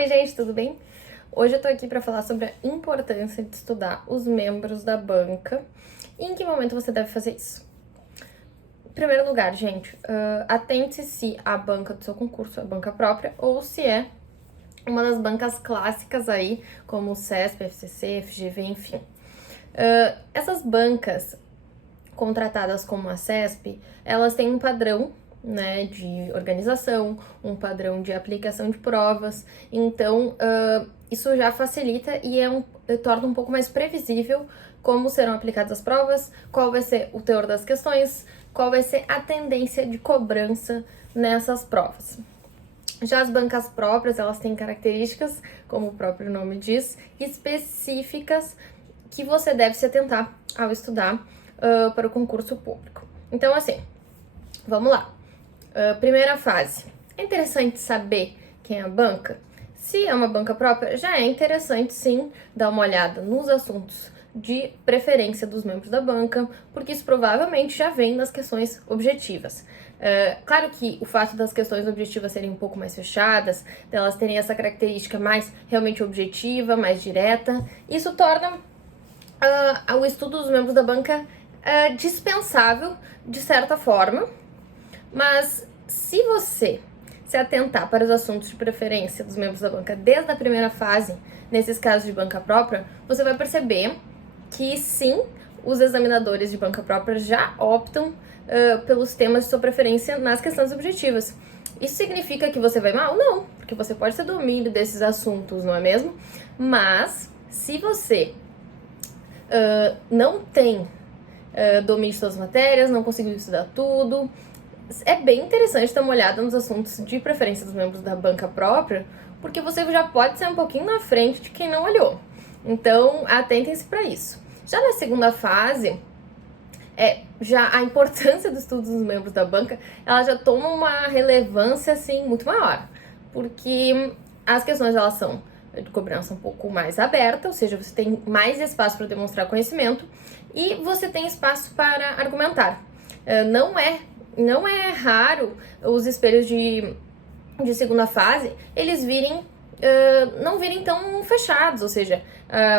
Oi, gente, tudo bem? Hoje eu tô aqui pra falar sobre a importância de estudar os membros da banca e em que momento você deve fazer isso. Em primeiro lugar, gente, atente se a banca do seu concurso é banca própria ou se é uma das bancas clássicas aí, como o CESP, FCC, FGV, enfim. Essas bancas contratadas como a CESP, elas têm um padrão, né, de organização, um padrão de aplicação de provas, então isso já facilita e torna um pouco mais previsível como serão aplicadas as provas, qual vai ser o teor das questões, qual vai ser a tendência de cobrança nessas provas. Já as bancas próprias, elas têm características, como o próprio nome diz, específicas que você deve se atentar ao estudar para o concurso público. Então, assim, vamos lá. Primeira fase. É interessante saber quem é a banca? Se é uma banca própria, já é interessante, sim, dar uma olhada nos assuntos de preferência dos membros da banca, porque isso provavelmente já vem nas questões objetivas. Claro que o fato das questões objetivas serem um pouco mais fechadas, delas terem essa característica mais realmente objetiva, mais direta, isso torna o estudo dos membros da banca dispensável, de certa forma, mas se você se atentar para os assuntos de preferência dos membros da banca desde a primeira fase, nesses casos de banca própria, você vai perceber que sim, os examinadores de banca própria já optam pelos temas de sua preferência nas questões objetivas. Isso significa que você vai mal? Não, porque você pode ter domínio desses assuntos, não é mesmo? Mas, se você não tem domínio de todas as matérias, não conseguiu estudar tudo, é bem interessante dar uma olhada nos assuntos de preferência dos membros da banca própria, porque você já pode ser um pouquinho na frente de quem não olhou. Então, atentem-se para isso. Já na segunda fase, já a importância do estudo dos membros da banca, ela já toma uma relevância, assim, muito maior. Porque as questões, elas são de cobrança um pouco mais aberta, ou seja, você tem mais espaço para demonstrar conhecimento e você tem espaço para argumentar. Não é raro os espelhos de segunda fase, eles não virem tão fechados, ou seja,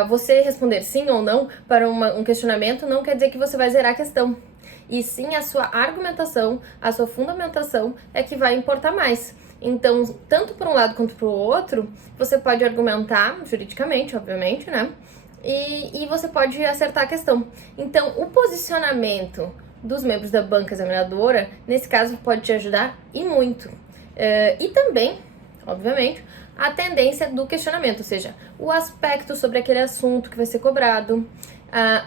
você responder sim ou não para um questionamento não quer dizer que você vai zerar a questão. E sim, a sua argumentação, a sua fundamentação é que vai importar mais. Então, tanto por um lado quanto por outro, você pode argumentar juridicamente, obviamente, né? E você pode acertar a questão. Então, o posicionamento dos membros da banca examinadora, nesse caso, pode te ajudar e muito. E também, obviamente, a tendência do questionamento, ou seja, o aspecto sobre aquele assunto que vai ser cobrado,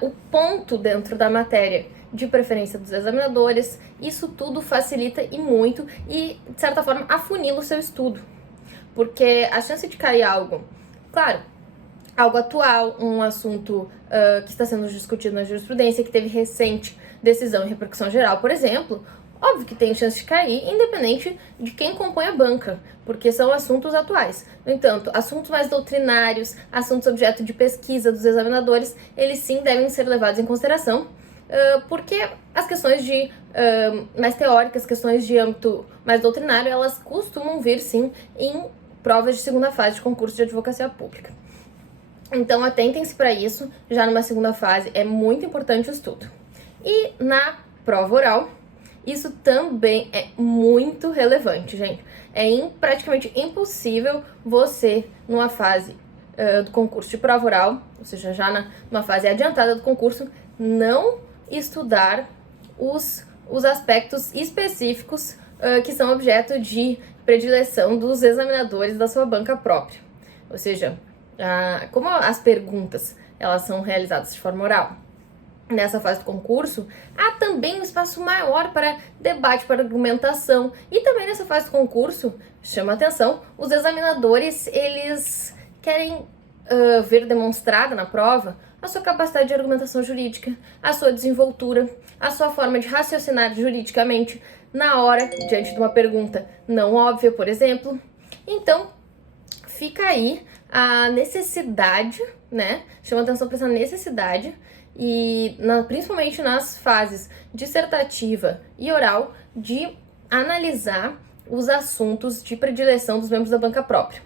o ponto dentro da matéria de preferência dos examinadores, isso tudo facilita e muito e, de certa forma, afunila o seu estudo. Porque a chance de cair algo, claro, algo atual, um assunto que está sendo discutido na jurisprudência, que teve recente decisão e repercussão geral, por exemplo, óbvio que tem chance de cair, independente de quem compõe a banca, porque são assuntos atuais. No entanto, assuntos mais doutrinários, assuntos objeto de pesquisa dos examinadores, eles sim devem ser levados em consideração, porque as questões mais teóricas, questões de âmbito mais doutrinário, elas costumam vir sim em provas de segunda fase de concurso de advocacia pública. Então, atentem-se para isso, já numa segunda fase é muito importante o estudo. E na prova oral, isso também é muito relevante, gente. É praticamente impossível você, numa fase do concurso de prova oral, ou seja, já numa fase adiantada do concurso, não estudar os aspectos específicos que são objeto de predileção dos examinadores da sua banca própria. Ou seja, como as perguntas elas são realizadas de forma oral, nessa fase do concurso, há também um espaço maior para debate, para argumentação. E também nessa fase do concurso, chama atenção, os examinadores, eles querem ver demonstrada na prova a sua capacidade de argumentação jurídica, a sua desenvoltura, a sua forma de raciocinar juridicamente na hora, diante de uma pergunta não óbvia, por exemplo. Então, fica aí a necessidade, né? Chama atenção para essa necessidade e principalmente nas fases dissertativa e oral, de analisar os assuntos de predileção dos membros da banca própria.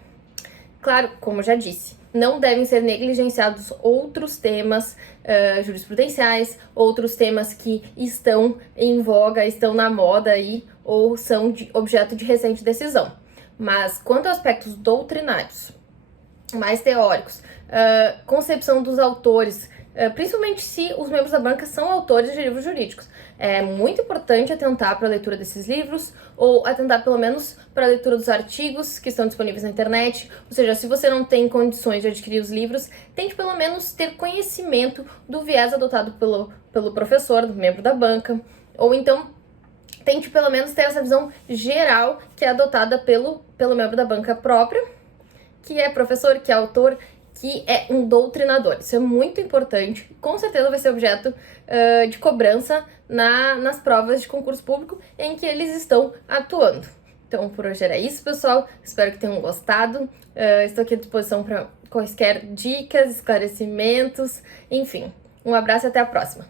Claro, como eu já disse, não devem ser negligenciados outros temas jurisprudenciais, outros temas que estão em voga, estão na moda aí, ou são objeto de recente decisão. Mas quanto a aspectos doutrinários, mais teóricos, concepção dos autores, principalmente se os membros da banca são autores de livros jurídicos. É muito importante atentar para a leitura desses livros, ou atentar pelo menos para a leitura dos artigos que estão disponíveis na internet. Ou seja, se você não tem condições de adquirir os livros, tente pelo menos ter conhecimento do viés adotado pelo professor, do membro da banca, ou então tente pelo menos ter essa visão geral que é adotada pelo membro da banca própria, que é professor, que é autor, que é um doutrinador. Isso é muito importante. Com certeza vai ser objeto de cobrança nas provas de concurso público em que eles estão atuando. Então, por hoje era isso, pessoal. Espero que tenham gostado. Estou aqui à disposição para quaisquer dicas, esclarecimentos, enfim. Um abraço e até a próxima.